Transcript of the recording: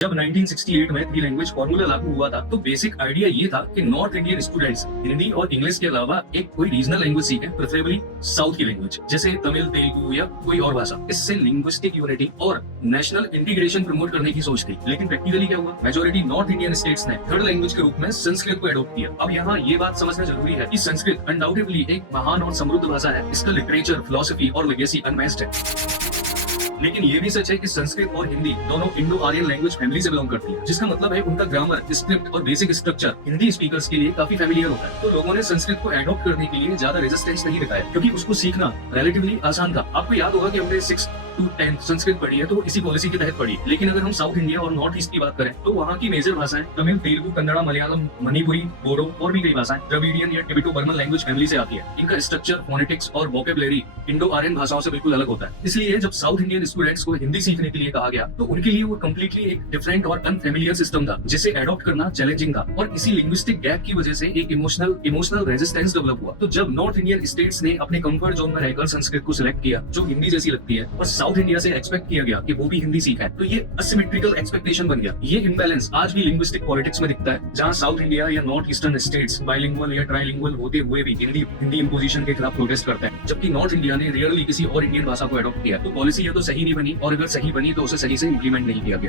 जब 1968 में three language formula लागू हुआ था तो बेसिक आइडिया ये था कि नॉर्थ इंडियन स्टूडेंट्स हिंदी और इंग्लिश के अलावा एक कोई रीजनल लैंग्वेज सीखें, प्रेफरेबली साउथ की लैंग्वेज जैसे तमिल, तेलुगु या कोई और भाषा। इससे लिंग्विस्टिक यूनिटी और नेशनल इंटीग्रेशन प्रमोट करने की सोच थी। लेकिन प्रैक्टिकली क्या हुआ? मेजोरिटी नॉर्थ इंडियन स्टेट्स ने थर्ड लैंग्वेज के रूप में संस्कृत को एडॉप्ट किया। अब यहाँ ये बात समझना जरूरी है कि संस्कृत अनडाउटेडली एक महान और समृद्ध भाषा है। इसका लिटरेचर, फिलोसफी और लेगेसी अनमैच्ड है। लेकिन ये भी सच है कि संस्कृत और हिंदी दोनों इंडो आर्यन लैंग्वेज फैमिली से बिलोंग करती है, जिसका मतलब है उनका ग्रामर, स्क्रिप्ट और बेसिक स्ट्रक्चर हिंदी स्पीकर्स के लिए काफी फेमिलियर होता है। तो लोगों ने संस्कृत को एडॉप्ट करने के लिए ज्यादा रेजिस्टेंस नहीं दिखाया, क्योंकि उसको सीखना रिलेटिवली आसान था। आपको याद होगा कि हमने 6 to 10 संस्कृत पढ़ी है, तो इसी पॉलिसी के तहत पढ़ी। लेकिन अगर हम साउथ इंडिया और नॉर्थ ईस्ट की बात करें तो वहाँ की मेजर भाषाएं तमिल, तेलुगु, कन्नड़ा, मलयालम, मणिपुरी, बोडो और भी कई भाषाएं द्रविडियन या टिबेटो बर्मन लैंग्वेज फैमिली से आती है। इनका स्ट्रक्चर, फोनेटिक्स और वोकेबुलरी इंडो आर्यन भाषाओं से बिल्कुल अलग होता है। इसलिए जब साउथ इंडियन स्टूडेंट्स को हिंदी सीखने के लिए कहा गया तो उनके लिए वो कम्प्लीटली एक डिफरेंट और अनफेमिलियर सिस्टम था, जिसे एडॉप्ट करना चैलेंजिंग था। और इसी लिंग्विस्टिक गैप की वजह से एक इमोशनल रेजिस्टेंस डेवलप हुआ। तो जब नॉर्थ इंडियन स्टेट्स ने अपने कंफर्ट जोन में रहकर संस्कृत को सिलेक्ट किया, जो हिंदी जैसी लगती है, और साउथ इंडिया से एक्सपेक्ट किया गया कि वो भी हिंदी सीखा है, तो ये असिमेट्रिकल एक्सपेक्टेशन बन गया। ये इम्बैलेंस आज भी लिंग्विस्टिक पॉलिटिक्स में दिखता है, जहां साउथ इंडिया या नॉर्थ ईस्टर्न स्टेट्स बाइलिंगुअल या ट्राइलिंगुअल होते हुए भी हिंदी इंपोजिशन के खिलाफ प्रोटेस्ट करते हैं, जबकि नॉर्थ इंडिया ने रियरली किसी और इंडियन भाषा को एडॉप्ट किया। तो पॉलिसी या तो सही नहीं बनी, और अगर सही बनी तो उसे सही से इम्प्लीमेंट नहीं किया गया।